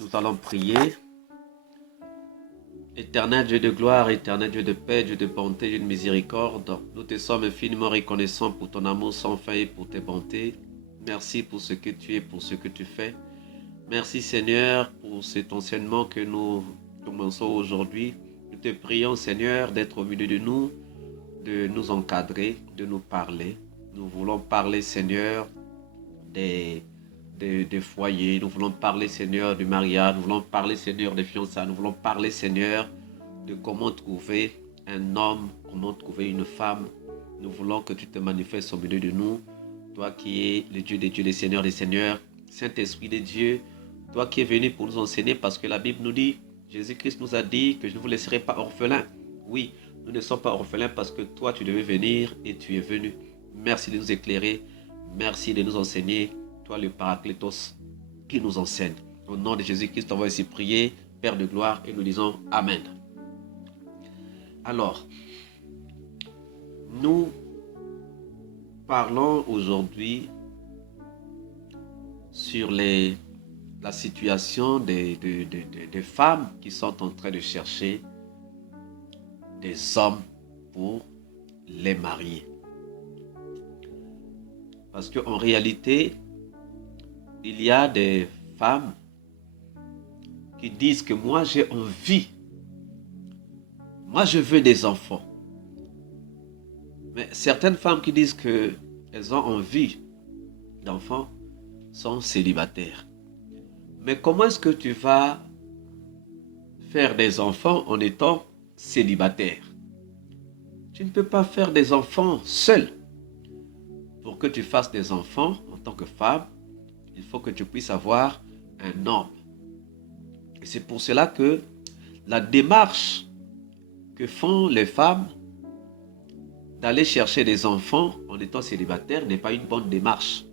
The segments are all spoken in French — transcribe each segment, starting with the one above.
Nous allons prier. Éternel Dieu de gloire, éternel Dieu de paix, Dieu de bonté, Dieu de miséricorde, nous te sommes infiniment reconnaissants pour ton amour sans fin et pour tes bontés. Merci pour ce que tu es, pour ce que tu fais. Merci Seigneur pour cet enseignement que nous commençons aujourd'hui. Nous te prions Seigneur d'être au milieu de nous encadrer, de nous parler. Nous voulons parler Seigneur des foyers. Nous voulons parler, Seigneur, du mariage. Nous voulons parler, Seigneur, des fiançailles. Nous voulons parler, Seigneur, de comment trouver un homme, comment trouver une femme. Nous voulons que tu te manifestes au milieu de nous. Toi qui es le Dieu des dieux, le Seigneur des seigneurs, Saint-Esprit de Dieu, toi qui es venu pour nous enseigner parce que la Bible nous dit, Jésus-Christ nous a dit que je ne vous laisserai pas orphelins. Oui, nous ne sommes pas orphelins parce que toi tu devais venir et tu es venu. Merci de nous éclairer. Merci de nous enseigner. Toi le Paraclétos qui nous enseigne. Au nom de Jésus-Christ, on va ici prier, Père de gloire, et nous disons Amen. Alors, nous parlons aujourd'hui sur la situation des femmes qui sont en train de chercher des hommes pour les marier. Parce qu'en réalité, il y a des femmes qui disent que moi j'ai envie, moi je veux des enfants. Mais certaines femmes qui disent qu'elles ont envie d'enfants sont célibataires. Mais comment est-ce que tu vas faire des enfants en étant célibataire? Tu ne peux pas faire des enfants seul. Pour que tu fasses des enfants en tant que femme, il faut que tu puisses avoir un homme. Et c'est pour cela que la démarche que font les femmes d'aller chercher des enfants en étant célibataire n'est pas une bonne démarche.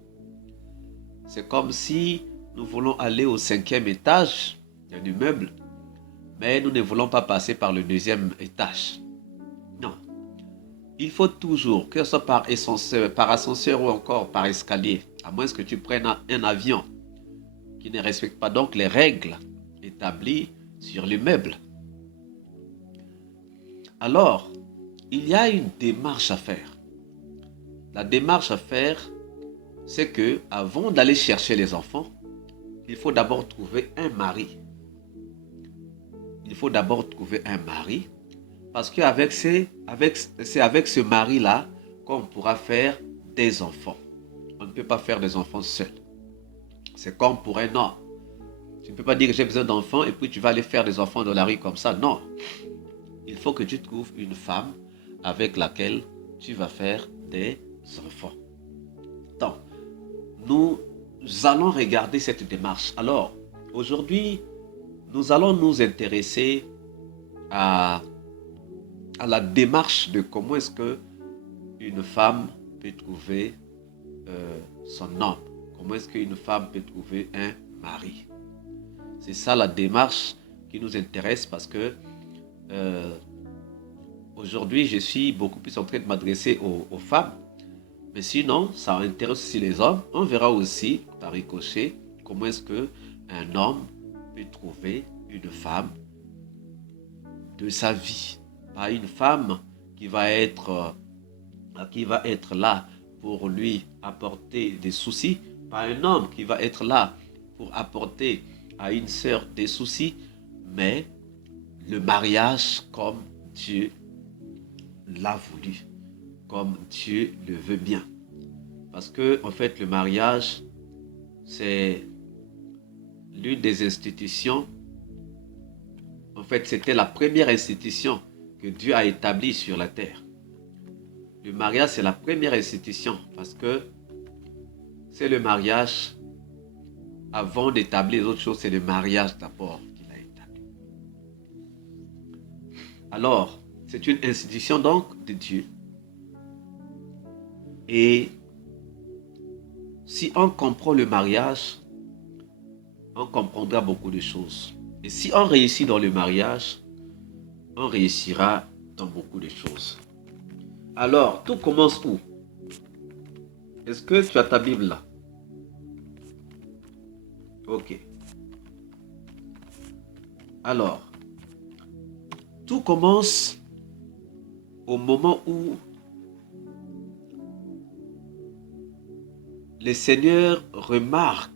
C'est comme si nous voulons aller au 5e étage d'un immeuble, mais nous ne voulons pas passer par le 2e étage. Non. Il faut toujours, que ce soit par ascenseur ou encore par escalier, à moins que tu prennes un avion qui ne respecte pas donc les règles établies sur l'immeuble. Alors, il y a une démarche à faire. La démarche à faire, c'est que avant d'aller chercher les enfants, il faut d'abord trouver un mari. Il faut d'abord trouver un mari, parce que c'est avec ce mari-là qu'on pourra faire des enfants. On ne peut pas faire des enfants seul. C'est comme pour un homme. Tu ne peux pas dire que j'ai besoin d'enfants et puis tu vas aller faire des enfants dans la rue comme ça. Non. Il faut que tu trouves une femme avec laquelle tu vas faire des enfants. Donc, nous allons regarder cette démarche. Alors, aujourd'hui, nous allons nous intéresser à la démarche de comment est-ce que une femme peut trouver son homme. Comment est-ce qu'une femme peut trouver un mari. C'est ça la démarche qui nous intéresse parce que aujourd'hui, je suis beaucoup plus en train de m'adresser aux femmes. Mais sinon, ça intéresse aussi les hommes. On verra aussi, par ricochet, comment est-ce qu'un homme peut trouver une femme de sa vie. Pas une femme qui va être là pour lui apporter des soucis. Pas un homme qui va être là pour apporter à une sœur des soucis. Mais le mariage comme Dieu l'a voulu, comme Dieu le veut bien. Parce que, en fait, le mariage, c'est l'une des institutions. En fait, c'était la première institution que Dieu a établie sur la terre. Le mariage, c'est la première institution parce que c'est le mariage. Avant d'établir les autres choses, c'est le mariage d'abord qu'il a établi. Alors, c'est une institution donc de Dieu. Et si on comprend le mariage, on comprendra beaucoup de choses. Et si on réussit dans le mariage, on réussira dans beaucoup de choses. Alors, tout commence où? Est-ce que tu as ta Bible là? Ok. Alors, tout commence au moment où le Seigneur remarque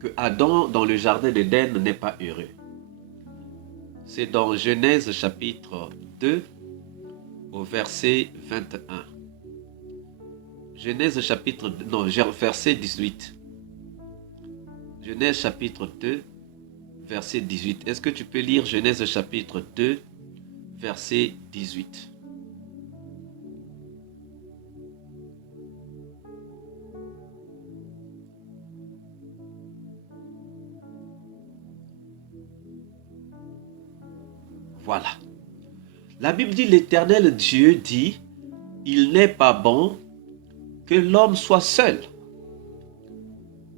que Adam dans le jardin d'Éden n'est pas heureux. C'est dans Genèse chapitre 2 au verset 21. Genèse chapitre 2, non, verset 18. Genèse chapitre 2, verset 18. Est-ce que tu peux lire Genèse chapitre 2, verset 18? Voilà. La Bible dit, l'Éternel Dieu dit, il n'est pas bon que l'homme soit seul.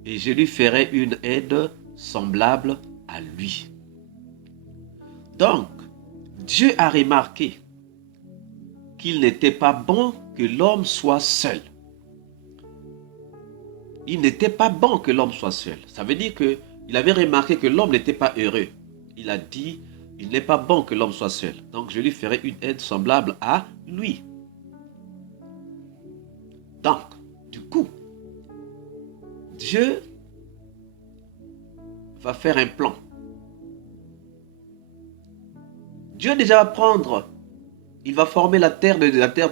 Et je lui ferai une aide semblable à lui. Donc, Dieu a remarqué qu'il n'était pas bon que l'homme soit seul. Il n'était pas bon que l'homme soit seul. Ça veut dire qu'il avait remarqué que l'homme n'était pas heureux. Il a dit, il n'est pas bon que l'homme soit seul. Donc, je lui ferai une aide semblable à lui. Donc, du coup, Dieu va faire un plan. Dieu déjà va prendre, il va former la terre,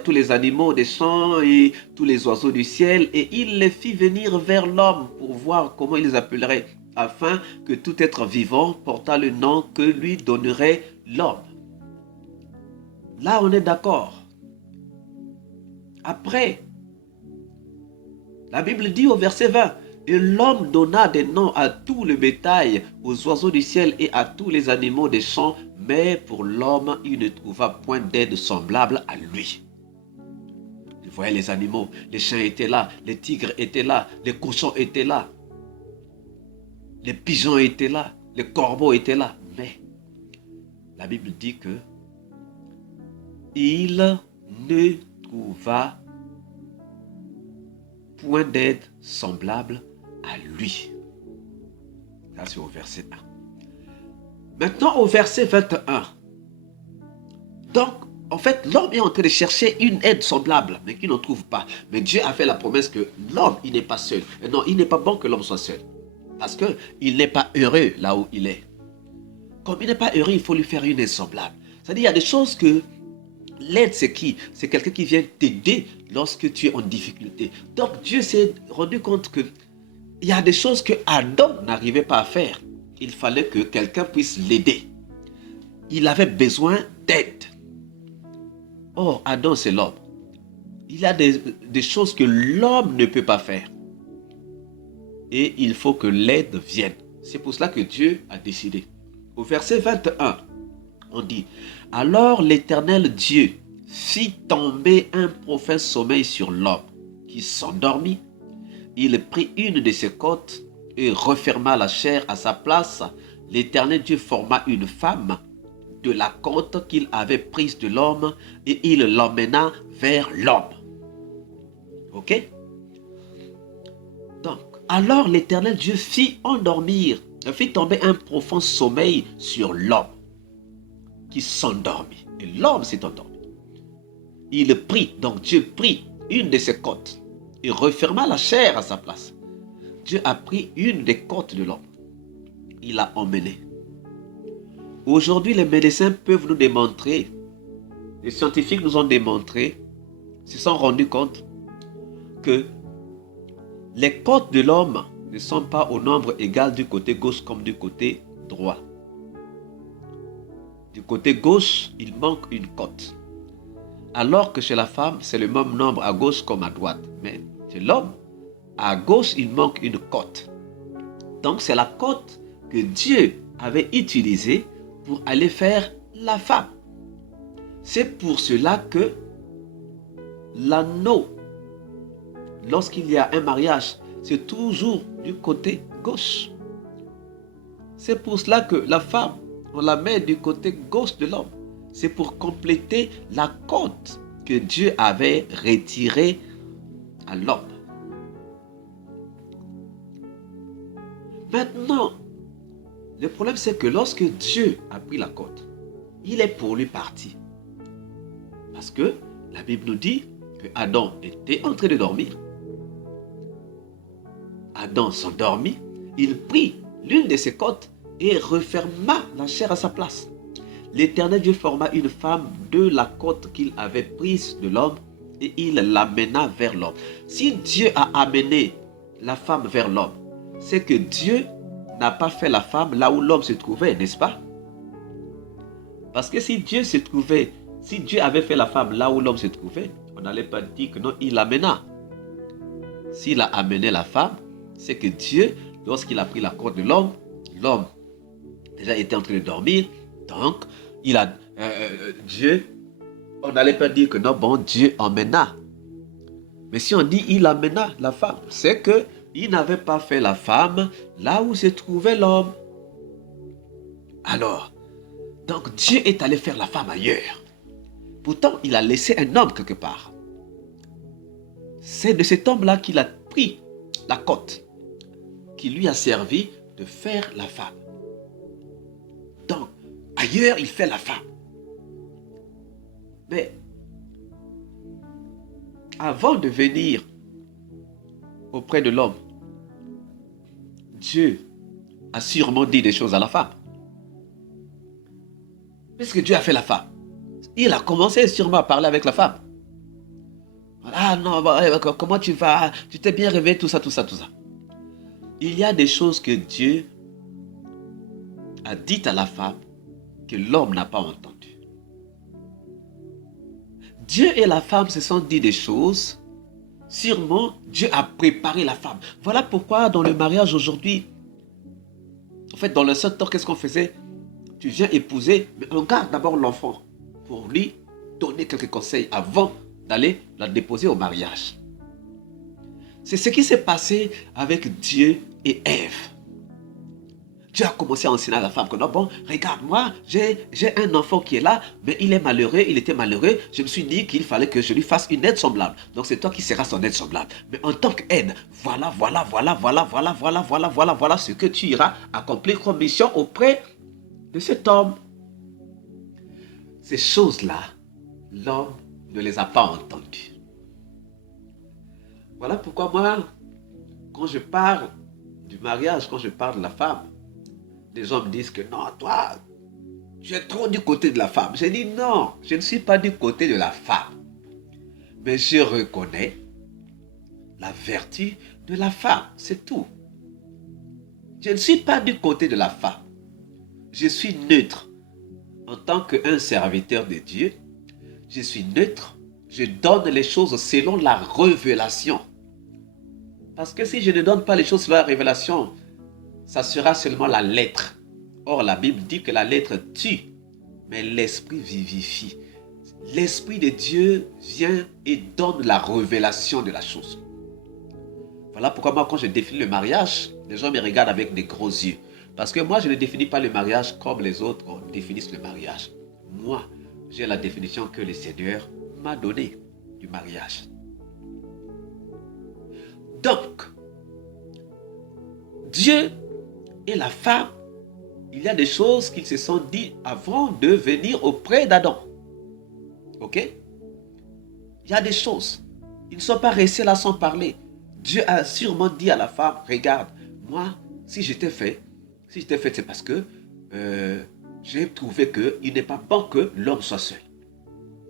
tous les animaux des champs et tous les oiseaux du ciel, et il les fit venir vers l'homme pour voir comment il les appellerait, afin que tout être vivant portât le nom que lui donnerait l'homme. Là, on est d'accord. Après, la Bible dit au verset 20, et l'homme donna des noms à tout le bétail, aux oiseaux du ciel et à tous les animaux des champs, mais pour l'homme, il ne trouva point d'aide semblable à lui. Il voyait les animaux, les chiens étaient là, les tigres étaient là, les cochons étaient là, les pigeons étaient là, les corbeaux étaient là, mais la Bible dit que il ne trouva point d'aide semblable à lui. Ça, c'est au verset 1. Maintenant, au verset 21. Donc, en fait, l'homme est en train de chercher une aide semblable, mais qu'il ne trouve pas. Mais Dieu a fait la promesse que l'homme, il n'est pas seul. Et non, il n'est pas bon que l'homme soit seul. Parce qu'il n'est pas heureux là où il est. Comme il n'est pas heureux, il faut lui faire une aide semblable. C'est-à-dire, il y a des choses que l'aide, c'est qui? C'est quelqu'un qui vient t'aider lorsque tu es en difficulté. Donc, Dieu s'est rendu compte que il y a des choses que Adam n'arrivait pas à faire. Il fallait que quelqu'un puisse l'aider. Il avait besoin d'aide. Or, Adam, c'est l'homme. Il y a des choses que l'homme ne peut pas faire. Et il faut que l'aide vienne. C'est pour cela que Dieu a décidé. Au verset 21, on dit, alors l'Éternel Dieu fit tomber un profond sommeil sur l'homme qui s'endormit. Il prit une de ses côtes et referma la chair à sa place. L'Éternel Dieu forma une femme de la côte qu'il avait prise de l'homme et il l'emmena vers l'homme. Ok? Donc, alors l'Éternel Dieu fit tomber un profond sommeil sur l'homme qui s'endormit. Et l'homme s'est endormi. Donc Dieu prit une de ses côtes et referma la chair à sa place. Dieu a pris une des côtes de l'homme. Il l'a emmené. Aujourd'hui, les médecins peuvent nous démontrer, les scientifiques nous ont démontré, se sont rendus compte que les côtes de l'homme ne sont pas au nombre égal du côté gauche comme du côté droit. Du côté gauche, il manque une côte. Alors que chez la femme, c'est le même nombre à gauche comme à droite. Mais chez l'homme, à gauche, il manque une côte. Donc, c'est la côte que Dieu avait utilisée pour aller faire la femme. C'est pour cela que l'anneau, lorsqu'il y a un mariage, c'est toujours du côté gauche. C'est pour cela que la femme, on la met du côté gauche de l'homme. C'est pour compléter la côte que Dieu avait retirée à l'homme. Maintenant, Le problème, c'est que lorsque Dieu a pris la côte, il est pour lui parti. Parce que la Bible nous dit que Adam était en train de dormir. Adam s'endormit, il prit l'une de ses côtes et referma la chair à sa place. L'Éternel Dieu forma une femme de la côte qu'il avait prise de l'homme et il l'amena vers l'homme. Si Dieu a amené la femme vers l'homme, c'est que Dieu n'a pas fait la femme là où l'homme se trouvait, n'est-ce pas? Parce que si Dieu avait fait la femme là où l'homme se trouvait, on n'allait pas dire que non, il l'amena. S'il a amené la femme, c'est que Dieu, lorsqu'il a pris la côte de l'homme déjà était en train de dormir, donc Dieu, on n'allait pas dire que non, bon, Dieu emmena. Mais si on dit il amena la femme, c'est que il n'avait pas fait la femme là où se trouvait l'homme. Alors, donc Dieu est allé faire la femme ailleurs. Pourtant, il a laissé un homme quelque part. C'est de cet homme-là qu'il a pris la côte, qui lui a servi de faire la femme. Donc, ailleurs, il fait la femme. Mais, avant de venir auprès de l'homme, Dieu a sûrement dit des choses à la femme. Puisque Dieu a fait la femme, il a commencé sûrement à parler avec la femme. Ah non, comment tu vas? Tu t'es bien réveillé, tout ça. Il y a des choses que Dieu a dites à la femme que l'homme n'a pas entendues. Dieu et la femme se sont dit des choses. Sûrement, Dieu a préparé la femme. Voilà pourquoi dans le mariage aujourd'hui, en fait, dans le seul temps, qu'est-ce qu'on faisait? Tu viens épouser, mais on garde d'abord l'enfant pour lui donner quelques conseils avant d'aller la déposer au mariage. C'est ce qui s'est passé avec Dieu et Ève. Dieu a commencé à enseigner à la femme que non, bon, regarde-moi, j'ai un enfant qui est là, mais il est malheureux, il était malheureux. Je me suis dit qu'il fallait que je lui fasse une aide semblable. Donc c'est toi qui seras son aide semblable. Mais en tant qu'aide, voilà ce que tu iras accomplir comme mission auprès de cet homme. Ces choses-là, l'homme ne les a pas entendues. Voilà pourquoi moi, quand je parle du mariage, quand je parle de la femme, les hommes disent que non, toi, tu es trop du côté de la femme. J'ai dit non, je ne suis pas du côté de la femme. Mais je reconnais la vertu de la femme, c'est tout. Je ne suis pas du côté de la femme. Je suis neutre. En tant qu'un serviteur de Dieu, je suis neutre. Je donne les choses selon la révélation. Parce que si je ne donne pas les choses selon la révélation, ça sera seulement la lettre. Or, la Bible dit que la lettre tue, mais l'esprit vivifie. L'esprit de Dieu vient et donne la révélation de la chose. Voilà pourquoi moi, quand je définis le mariage, les gens me regardent avec des gros yeux. Parce que moi, je ne définis pas le mariage comme les autres définissent le mariage. Moi, j'ai la définition que le Seigneur m'a donnée du mariage. Donc, Dieu et la femme, il y a des choses qu'ils se sont dit avant de venir auprès d'Adam. Ok? Il y a des choses. Ils ne sont pas restés là sans parler. Dieu a sûrement dit à la femme, regarde, moi, si je t'ai fait, c'est parce que j'ai trouvé qu'il n'est pas bon que l'homme soit seul.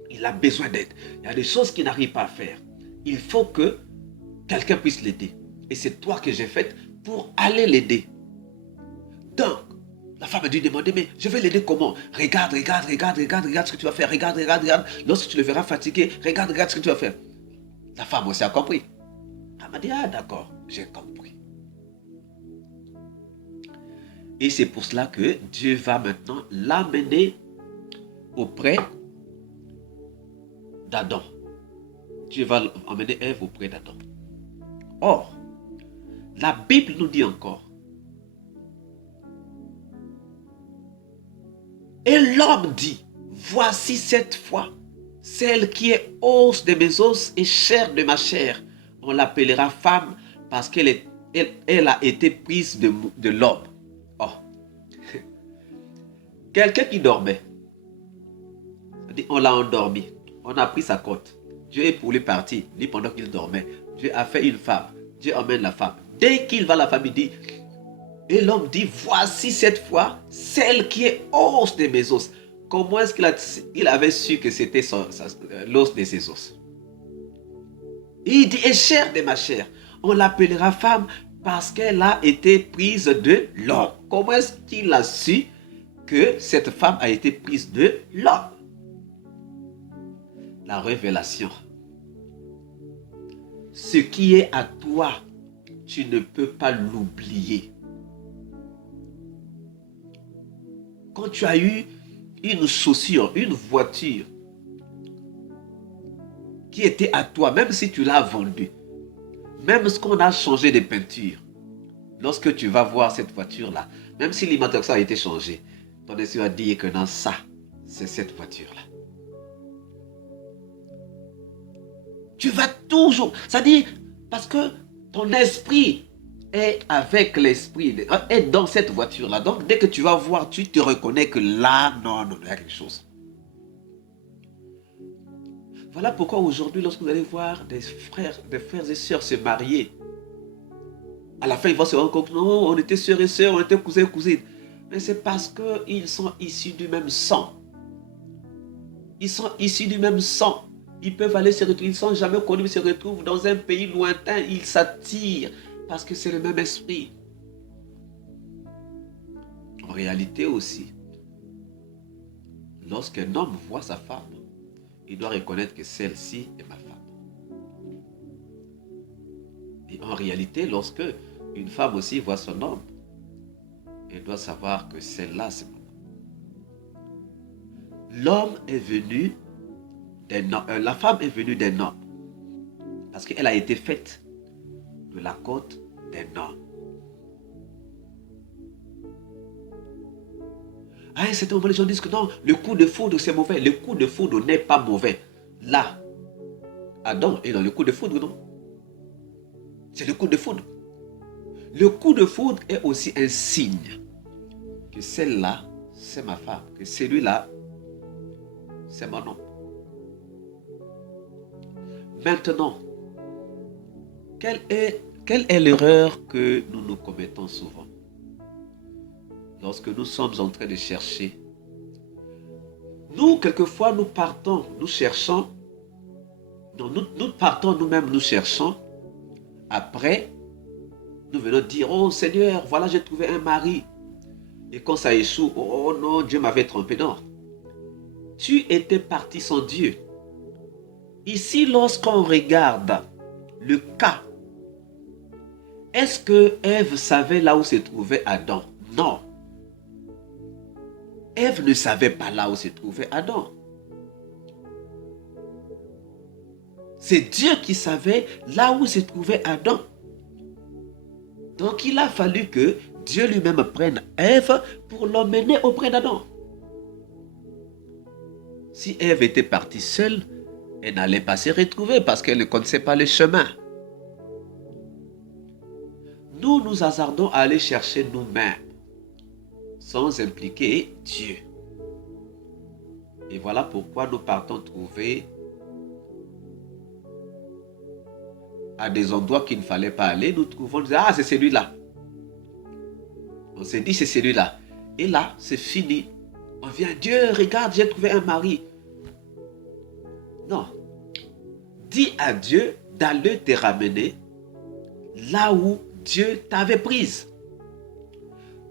Il a besoin d'aide. Il y a des choses qu'il n'arrive pas à faire. Il faut que quelqu'un puisse l'aider. Et c'est toi que j'ai fait pour aller l'aider. Donc, la femme a dû demander, mais je vais l'aider comment? Regarde ce que tu vas faire. Regarde. Lorsque tu le verras fatigué, regarde ce que tu vas faire. La femme aussi a compris. Elle m'a dit, ah d'accord, j'ai compris. Et c'est pour cela que Dieu va maintenant l'amener auprès d'Adam. Dieu va emmener Ève auprès d'Adam. Or, la Bible nous dit encore, et l'homme dit, voici cette fois, celle qui est os de mes os et chair de ma chair. On l'appellera femme parce qu'elle a été prise de l'homme. Oh. Quelqu'un qui dormait, on l'a endormi, on a pris sa côte. Dieu est pour lui parti, lui pendant qu'il dormait. Dieu a fait une femme, Dieu emmène la femme. Dès qu'il va, la femme, il dit, et l'homme dit, voici cette fois celle qui est os de mes os. Comment est-ce qu'il avait su que c'était l'os de ses os? Et il dit, et chair de ma chair. On l'appellera femme parce qu'elle a été prise de l'homme. Comment est-ce qu'il a su que cette femme a été prise de l'homme? La révélation. Ce qui est à toi, tu ne peux pas l'oublier. Quand tu as eu une chaussure, une voiture qui était à toi, même si tu l'as vendue, même ce qu'on a changé de peinture, lorsque tu vas voir cette voiture-là, même si l'immatriculation a été changée, ton esprit va dire que non, ça, c'est cette voiture-là. Tu vas toujours, c'est-à-dire, parce que ton esprit est avec l'esprit, est dans cette voiture-là. Donc, dès que tu vas voir, tu te reconnais que là, non, il y a quelque chose. Voilà pourquoi aujourd'hui, lorsque vous allez voir des frères et sœurs se marier, à la fin, ils vont se rendre compte, non, on était sœurs et sœurs, on était cousins et cousines. Mais c'est parce qu'ils sont issus du même sang. Ils sont issus du même sang. Ils peuvent aller se retrouver, ils ne sont jamais connus, ils se retrouvent dans un pays lointain, ils s'attirent parce que c'est le même esprit. En réalité aussi, lorsqu'un homme voit sa femme, il doit reconnaître que celle-ci est ma femme. Et en réalité, lorsque une femme aussi voit son homme, elle doit savoir que celle-là, c'est mon homme. L'homme est venu d'un homme, la femme est venue d'un homme, parce qu'elle a été faite de la côte d'un homme. À un certain moment, les gens disent que non, le coup de foudre, c'est mauvais. Le coup de foudre n'est pas mauvais. Là, Adam est dans le coup de foudre, non? C'est le coup de foudre. Le coup de foudre est aussi un signe que celle-là, c'est ma femme, que celui-là, c'est mon homme. Maintenant, quelle est l'erreur que nous commettons souvent? Lorsque nous sommes en train de chercher, nous, quelquefois, nous partons, nous cherchons, nous partons nous-mêmes, nous cherchons. Après, nous venons dire, oh Seigneur, voilà, j'ai trouvé un mari. Et quand ça échoue, oh non, Dieu m'avait trompé. Non, tu étais parti sans Dieu. Ici, lorsqu'on regarde le cas, est-ce que Ève savait là où se trouvait Adam? Non. Ève ne savait pas là où se trouvait Adam. C'est Dieu qui savait là où se trouvait Adam. Donc il a fallu que Dieu lui-même prenne Ève pour l'emmener auprès d'Adam. Si Ève était partie seule, elle n'allait pas se retrouver parce qu'elle ne connaissait pas le chemin. Nous nous hasardons à aller chercher nous-mêmes sans impliquer Dieu. Et voilà pourquoi nous partons trouver à des endroits qu'il ne fallait pas aller. Nous trouvons, ah, c'est celui-là. On s'est dit, c'est celui-là. Et là, c'est fini. On vient, Dieu, regarde, j'ai trouvé un mari. Non. Dis à Dieu d'aller te ramener là où Dieu t'avait prise.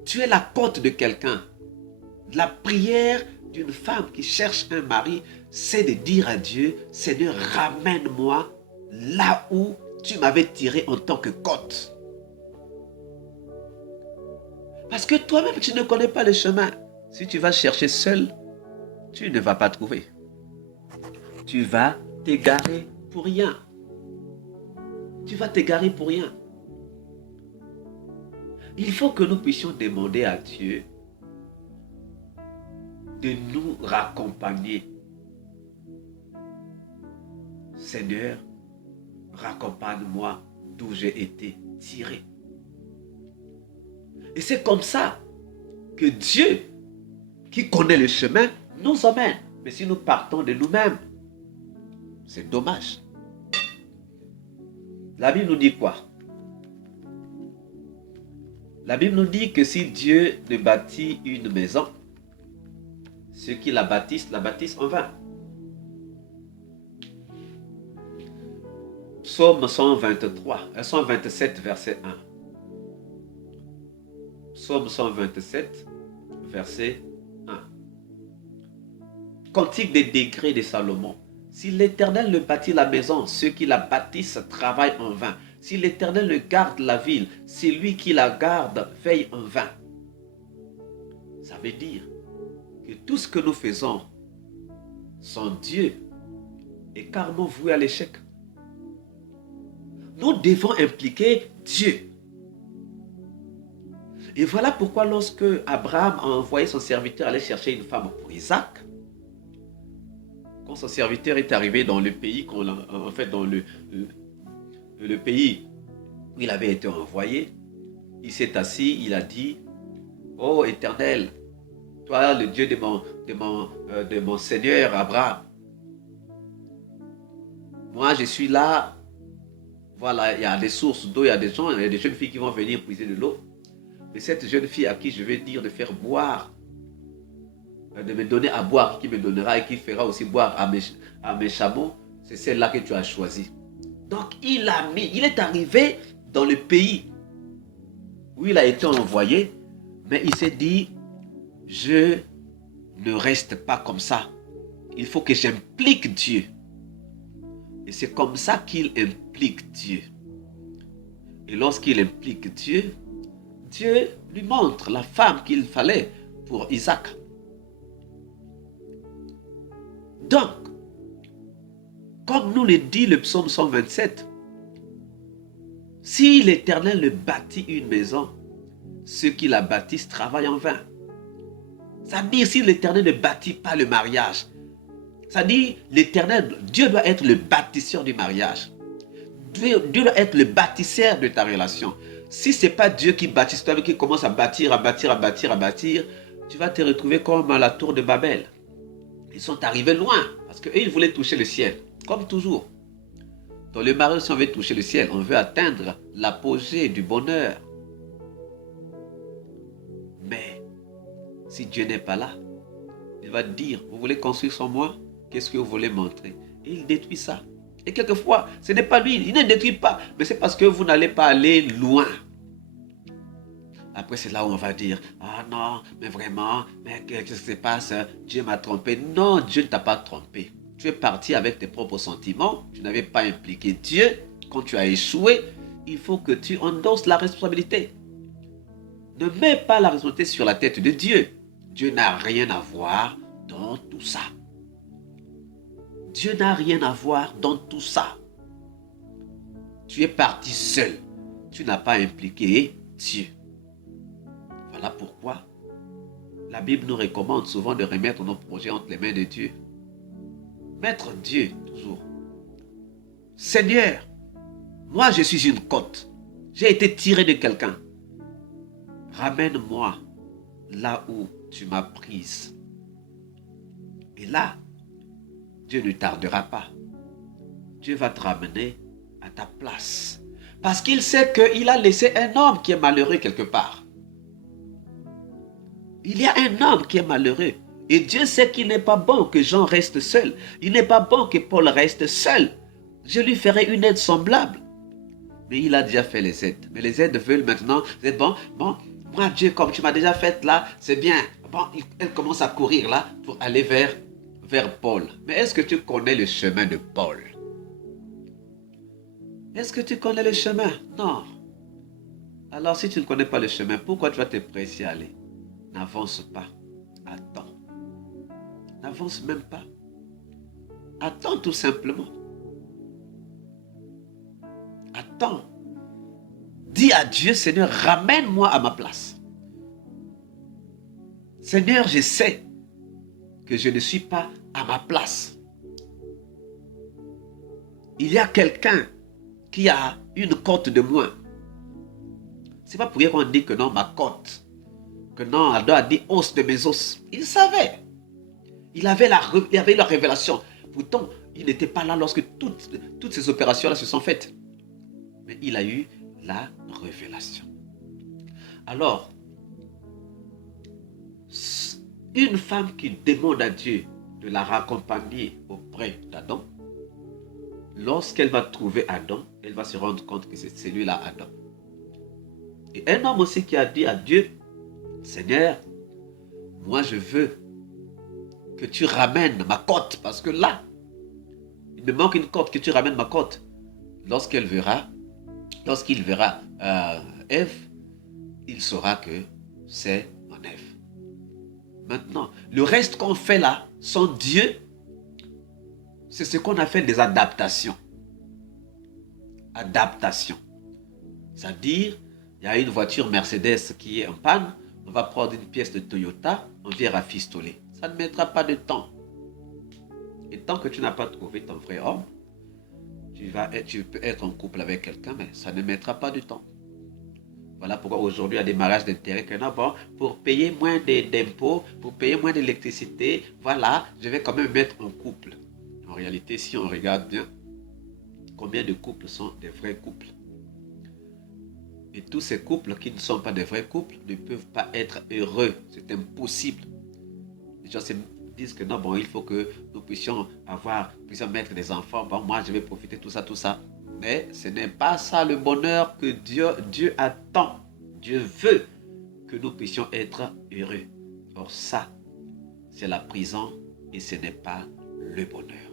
Tu es la côte de quelqu'un. La prière d'une femme qui cherche un mari, c'est de dire à Dieu, Seigneur, ramène-moi là où tu m'avais tiré en tant que côte. Parce que toi-même, tu ne connais pas le chemin. Si tu vas chercher seul, tu ne vas pas trouver. Tu vas t'égarer pour rien. Tu vas t'égarer pour rien. Il faut que nous puissions demander à Dieu de nous raccompagner. Seigneur, raccompagne-moi d'où j'ai été tiré. Et c'est comme ça que Dieu qui connaît le chemin, nous emmène. Mais si nous partons de nous-mêmes, c'est dommage. La Bible nous dit quoi? La Bible nous dit que si Dieu ne bâtit une maison, ceux qui la bâtissent en vain. Psaume 127, verset 1. Psaume 127, verset 1. Cantique des degrés de Salomon. Si l'Éternel ne bâtit la maison, ceux qui la bâtissent travaillent en vain. Si l'Éternel ne garde la ville, celui qui la garde veille en vain. Ça veut dire que tout ce que nous faisons sans Dieu est carrément voué à l'échec. Nous devons impliquer Dieu. Et voilà pourquoi lorsque Abraham a envoyé son serviteur aller chercher une femme pour Isaac, quand son serviteur est arrivé dans le pays, dans le pays où il avait été envoyé, il s'est assis, il a dit, ô Éternel, toi le Dieu de mon Seigneur Abraham, moi je suis là, voilà, il y a des sources d'eau, il y a des gens, il y a des jeunes filles qui vont venir puiser de l'eau. Mais cette jeune fille à qui je vais dire de faire boire, de me donner à boire, qui me donnera et qui fera aussi boire à mes chameaux, c'est celle-là que tu as choisie. Donc il est arrivé dans le pays où il a été envoyé, mais il s'est dit, je ne reste pas comme ça. Il faut que j'implique Dieu. Et c'est comme ça qu'il implique Dieu. Et lorsqu'il implique Dieu, Dieu lui montre la femme qu'il fallait pour Isaac. Donc, comme nous le dit le psaume 127, si l'Éternel ne bâtit une maison, ceux qui la bâtissent travaillent en vain. Ça dit si l'Éternel ne bâtit pas le mariage, ça dit l'Éternel, Dieu doit être le bâtisseur du mariage. Dieu doit être le bâtisseur de ta relation. Si ce n'est pas Dieu qui bâtit, c'est toi qui commence à bâtir, tu vas te retrouver comme à la tour de Babel. Ils sont arrivés loin, parce qu'eux, ils voulaient toucher le ciel, comme toujours. Dans le mariage, si on veut toucher le ciel, on veut atteindre l'apogée du bonheur. Mais, si Dieu n'est pas là, il va te dire, vous voulez construire sans moi? Qu'est-ce que vous voulez montrer? Et il détruit ça. Et quelquefois, ce n'est pas lui, il ne détruit pas, mais c'est parce que vous n'allez pas aller loin. Après, c'est là où on va dire, ah non, mais vraiment, mais qu'est-ce qui se passe? Dieu m'a trompé. Non, Dieu ne t'a pas trompé. Tu es parti avec tes propres sentiments, tu n'avais pas impliqué Dieu. Quand tu as échoué, il faut que tu endosses la responsabilité. Ne mets pas la responsabilité sur la tête de Dieu. Dieu n'a rien à voir dans tout ça. Dieu n'a rien à voir dans tout ça. Tu es parti seul. Tu n'as pas impliqué Dieu. Voilà pourquoi la Bible nous recommande souvent de remettre nos projets entre les mains de Dieu. Mettre Dieu toujours. Seigneur, moi je suis une côte. J'ai été tiré de quelqu'un. Ramène-moi là où tu m'as prise. Et là, Dieu ne tardera pas. Dieu va te ramener à ta place. Parce qu'il sait qu'il a laissé un homme qui est malheureux quelque part. Il y a un homme qui est malheureux. Et Dieu sait qu'il n'est pas bon que Jean reste seul. Il n'est pas bon que Paul reste seul. Je lui ferai une aide semblable. Mais il a déjà fait les aides. Mais les aides veulent maintenant, bon, moi Dieu, comme tu m'as déjà fait là, c'est bien. Bon, elle commence à courir là pour aller vers Paul. Mais est-ce que tu connais le chemin de Paul? Est-ce que tu connais le chemin? Non. Alors si tu ne connais pas le chemin, pourquoi tu vas te presser à aller? N'avance pas. Attends. N'avance même pas. Attends tout simplement. Attends. Dis à Dieu, Seigneur, ramène-moi à ma place. Seigneur, je sais que je ne suis pas à ma place. Il y a quelqu'un qui a une cote de moins. C'est pas pour rien qu'on dit que non, ma cote que non, Adam a dit os de mes os. Il savait. Il avait la révélation. Pourtant, il n'était pas là lorsque toutes ces opérations-là se sont faites. Mais il a eu la révélation. Alors, une femme qui demande à Dieu de la raccompagner auprès d'Adam, lorsqu'elle va trouver Adam, elle va se rendre compte que c'est celui-là Adam. Et un homme aussi qui a dit à Dieu, Seigneur, moi je veux que tu ramènes ma côte, parce que là, il me manque une côte, que tu ramènes ma côte. Lorsqu'il verra Ève, il saura que c'est mon Ève. Maintenant, le reste qu'on fait là, sans Dieu, c'est ce qu'on appelle des adaptations. Adaptation. C'est-à-dire, il y a une voiture Mercedes qui est en panne, on va prendre une pièce de Toyota, on vient rafistoler. Ça ne mettra pas de temps. Et tant que tu n'as pas trouvé ton vrai homme, tu peux être en couple avec quelqu'un, mais ça ne mettra pas de temps. Voilà pourquoi aujourd'hui il y a des mariages d'intérêt pour payer moins d'impôts, pour payer moins d'électricité. Voilà, je vais quand même mettre en couple. En réalité, si on regarde bien, combien de couples sont des vrais couples? Et tous ces couples qui ne sont pas des vrais couples ne peuvent pas être heureux. C'est impossible. Les gens se disent que non, bon, il faut que nous puissions mettre des enfants. Bon, moi, je vais profiter, tout ça. Mais ce n'est pas ça le bonheur que Dieu attend. Dieu veut que nous puissions être heureux. Or ça, c'est la prison et ce n'est pas le bonheur.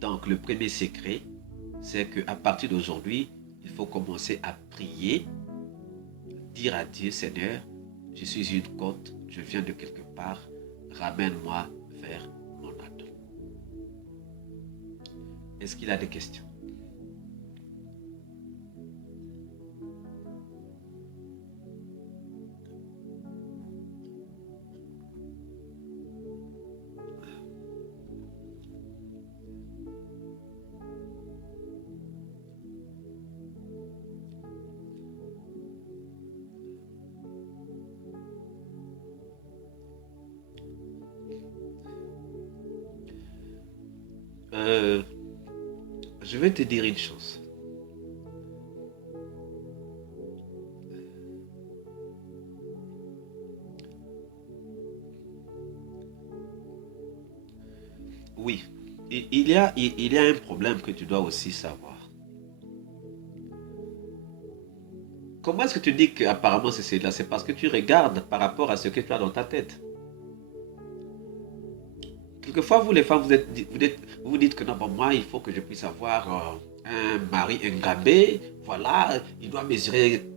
Donc le premier secret, c'est qu'à partir d'aujourd'hui, il faut commencer à prier, dire à Dieu, Seigneur, je suis une côte, je viens de quelque part, ramène-moi vers mon Adam. Est-ce qu'il a des questions? Je vais te dire une chose. Oui, il y a un problème que tu dois aussi savoir. Comment est-ce que tu dis qu'apparemment c'est cela? C'est parce que tu regardes par rapport à ce que tu as dans ta tête. Quelquefois, vous les femmes, vous vous dites que non, bon, moi, il faut que je puisse avoir un mari engabé. Voilà, il doit mesurer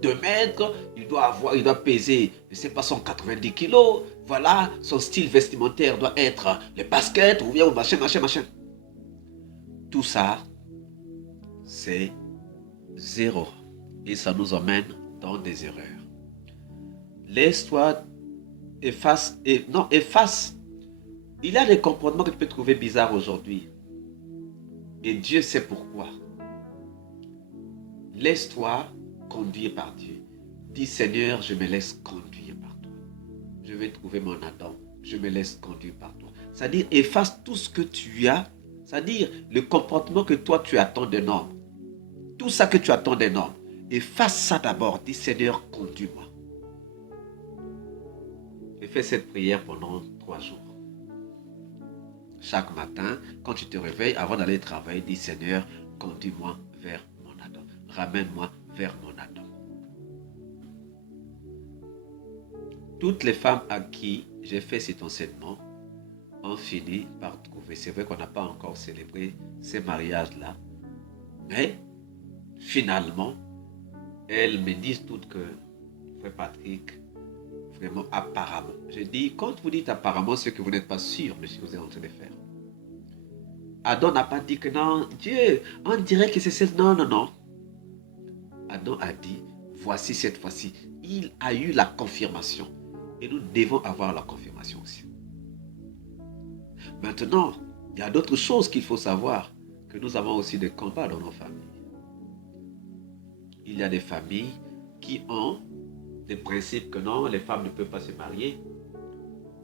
2 mètres, il doit peser, je ne sais pas, 190 kilos. Voilà, son style vestimentaire doit être les baskets ou bien machin. Tout ça, c'est zéro. Et ça nous emmène dans des erreurs. Laisse-toi, efface. Il y a des comportements que tu peux trouver bizarres aujourd'hui. Et Dieu sait pourquoi. Laisse-toi conduire par Dieu. Dis, Seigneur, je me laisse conduire par toi. Je vais trouver mon Adam. Je me laisse conduire par toi. C'est-à-dire, efface tout ce que tu as. C'est-à-dire, le comportement que toi, tu attends d'un homme. Tout ça que tu attends d'un homme. Efface ça d'abord. Dis, Seigneur, conduis-moi. Et fais cette prière pendant 3 jours. Chaque matin, quand tu te réveilles, avant d'aller travailler, dis, Seigneur, conduis-moi vers mon Adam. Ramène-moi vers mon Adam. Toutes les femmes à qui j'ai fait cet enseignement ont fini par trouver. C'est vrai qu'on n'a pas encore célébré ces mariages-là. Mais, finalement, elles me disent toutes que, frère Patrick, vraiment apparemment. Je dis, quand vous dites apparemment, c'est que vous n'êtes pas sûr de ce que vous êtes en train de faire. Adam n'a pas dit que non, Dieu, on dirait que c'est celle. Non. Adam a dit, voici cette fois-ci. Il a eu la confirmation. Et nous devons avoir la confirmation aussi. Maintenant, il y a d'autres choses qu'il faut savoir, que nous avons aussi des combats dans nos familles. Il y a des familles qui ont des principes que non, les femmes ne peuvent pas se marier.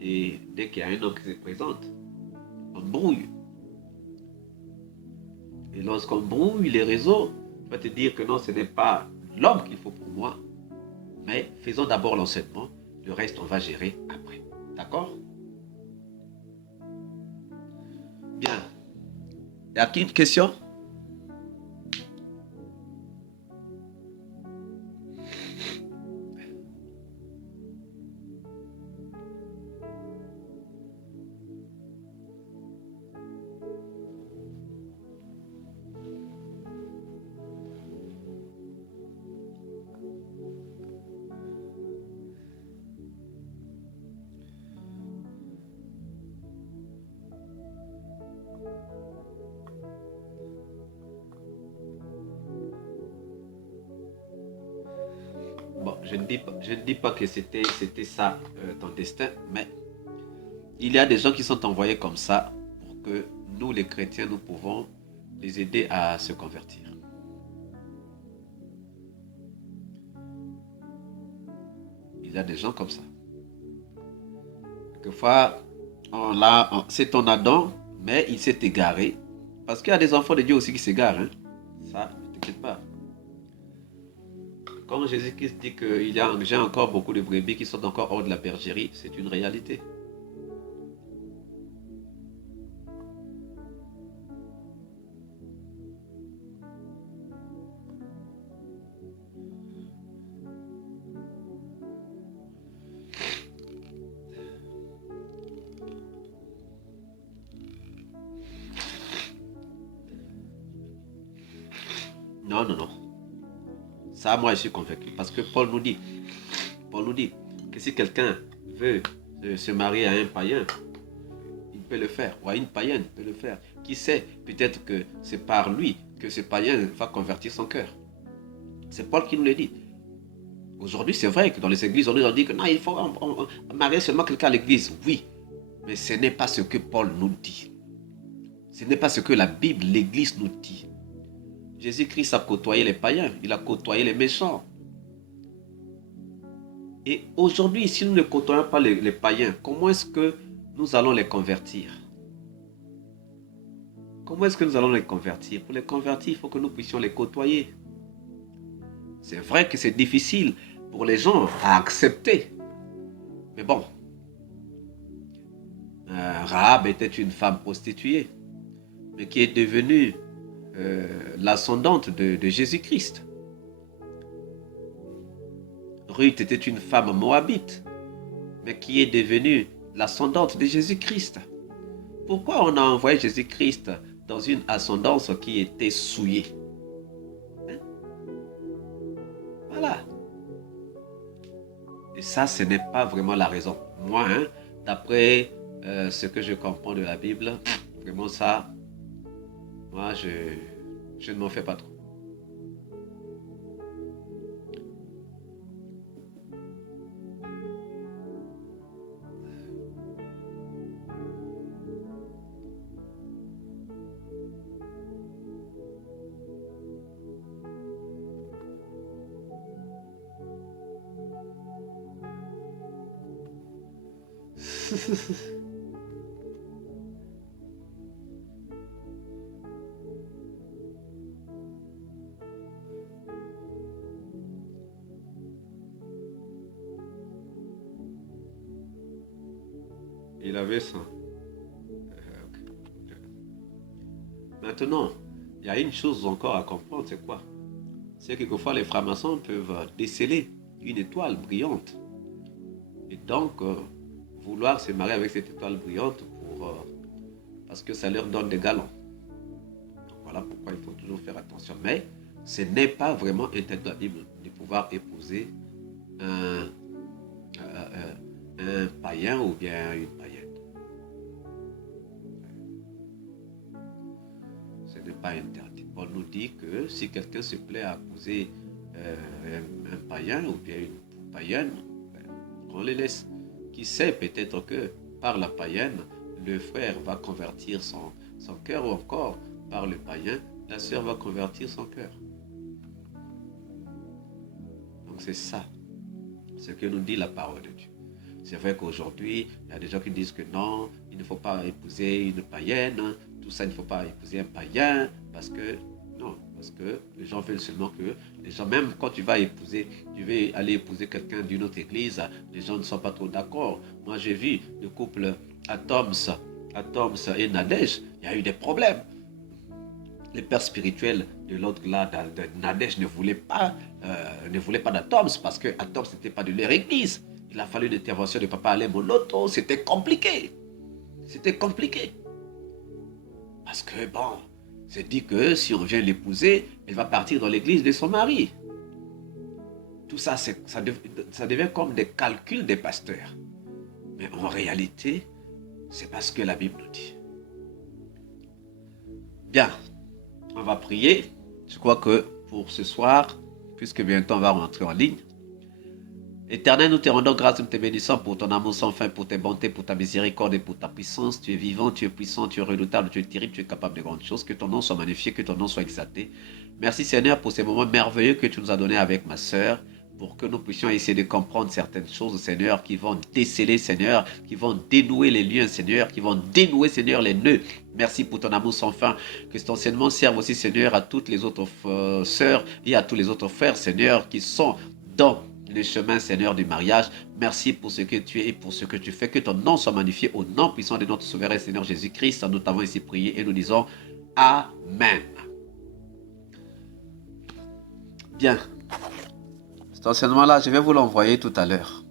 Et dès qu'il y a un homme qui se présente, on brouille. Et lorsqu'on brouille les réseaux, tu vas te dire que non, ce n'est pas l'homme qu'il faut pour moi. Mais faisons d'abord l'enseignement, le reste on va gérer après. D'accord? Bien. Y a-t-il une question? Bon, je ne dis pas que c'était ça ton destin, mais il y a des gens qui sont envoyés comme ça pour que nous, les chrétiens, nous pouvons les aider à se convertir. Il y a des gens comme ça. Quelquefois, c'est ton Adam, mais il s'est égaré. Parce qu'il y a des enfants de Dieu aussi qui s'égarent. Hein. Ça, ne t'inquiète pas. Quand Jésus-Christ dit j'ai encore beaucoup de brebis qui sont encore hors de la bergerie, c'est une réalité. Non, non, non. Ça, moi, je suis convaincu. Parce que Paul nous dit que si quelqu'un veut se marier à un païen, il peut le faire. Ou à une païenne, il peut le faire. Qui sait, peut-être que c'est par lui que ce païen va convertir son cœur. C'est Paul qui nous le dit. Aujourd'hui, c'est vrai que dans les églises, on nous dit que non, il faut marier seulement quelqu'un à l'église. Oui, mais ce n'est pas ce que Paul nous dit. Ce n'est pas ce que la Bible, l'église nous dit. Jésus-Christ a côtoyé les païens, il a côtoyé les méchants. Et aujourd'hui, si nous ne côtoyons pas les païens, comment est-ce que nous allons les convertir? Comment est-ce que nous allons les convertir? Pour les convertir, il faut que nous puissions les côtoyer. C'est vrai que c'est difficile pour les gens à accepter. Mais bon, Rahab était une femme prostituée, mais qui est devenue l'ascendante de Jésus-Christ. Ruth était une femme moabite, mais qui est devenue l'ascendante de Jésus-Christ. Pourquoi on a envoyé Jésus-Christ dans une ascendance qui était souillée? Hein? Voilà. Et ça, ce n'est pas vraiment la raison. Moi, hein, d'après ce que je comprends de la Bible, vraiment ça, moi, je ne m'en fais pas trop. Il avait ça. Maintenant, il y a une chose encore à comprendre, c'est quoi? C'est que quelquefois les francs-maçons peuvent déceler une étoile brillante. Et donc, vouloir se marier avec cette étoile brillante parce que ça leur donne des galons. Donc, voilà pourquoi il faut toujours faire attention. Mais ce n'est pas vraiment interdit dans la Bible de pouvoir épouser un, un païen ou bien une païenne. Ce n'est pas interdit. Paul nous dit que si quelqu'un se plaît à épouser un païen ou bien une païenne, on les laisse. Qui sait, peut-être que par la païenne, le frère va convertir son cœur, ou encore par le païen, la sœur va convertir son cœur. Donc c'est ça. ce que nous dit la parole de Dieu. C'est vrai qu'aujourd'hui, il y a des gens qui disent que non, il ne faut pas épouser une païenne, tout ça, il ne faut pas épouser un païen, parce que, non, parce que les gens veulent seulement que, les gens, même quand tu vas épouser, tu veux aller épouser quelqu'un d'une autre église, les gens ne sont pas trop d'accord. Moi, j'ai vu le couple Atoms et Nadège, il y a eu des problèmes. Les pères spirituels de l'autre là, de Nadège, ne voulaient pas d'Atoms, parce que Atoms n'était pas de leur église. Il a fallu l'intervention de Papa Alain Moloto. C'était compliqué. C'était compliqué. Parce que, bon, c'est dit que si on vient l'épouser, elle va partir dans l'église de son mari. Tout ça, ça devient comme des calculs des pasteurs. Mais en réalité, c'est pas ce que la Bible nous dit. Bien, on va prier. Je crois que pour ce soir, puisque bientôt on va rentrer en ligne, Éternel, nous te rendons grâce, nous te bénissons pour ton amour sans fin, pour tes bontés, pour ta miséricorde et pour ta puissance. Tu es vivant, tu es puissant, tu es redoutable, tu es terrible, tu es capable de grandes choses. Que ton nom soit magnifié, que ton nom soit exalté. Merci Seigneur pour ces moments merveilleux que tu nous as donnés avec ma sœur, pour que nous puissions essayer de comprendre certaines choses, Seigneur, qui vont déceler, Seigneur, qui vont dénouer les liens, Seigneur, qui vont dénouer, Seigneur, les nœuds. Merci pour ton amour sans fin. Que cet enseignement serve aussi, Seigneur, à toutes les autres sœurs et à tous les autres frères, Seigneur, qui sont dans le chemin, Seigneur, du mariage. Merci pour ce que tu es et pour ce que tu fais. Que ton nom soit magnifié au nom puissant de notre souverain Seigneur Jésus-Christ. Nous t'avons ici prié et nous disons Amen. Bien. Cet enseignement-là, je vais vous l'envoyer tout à l'heure.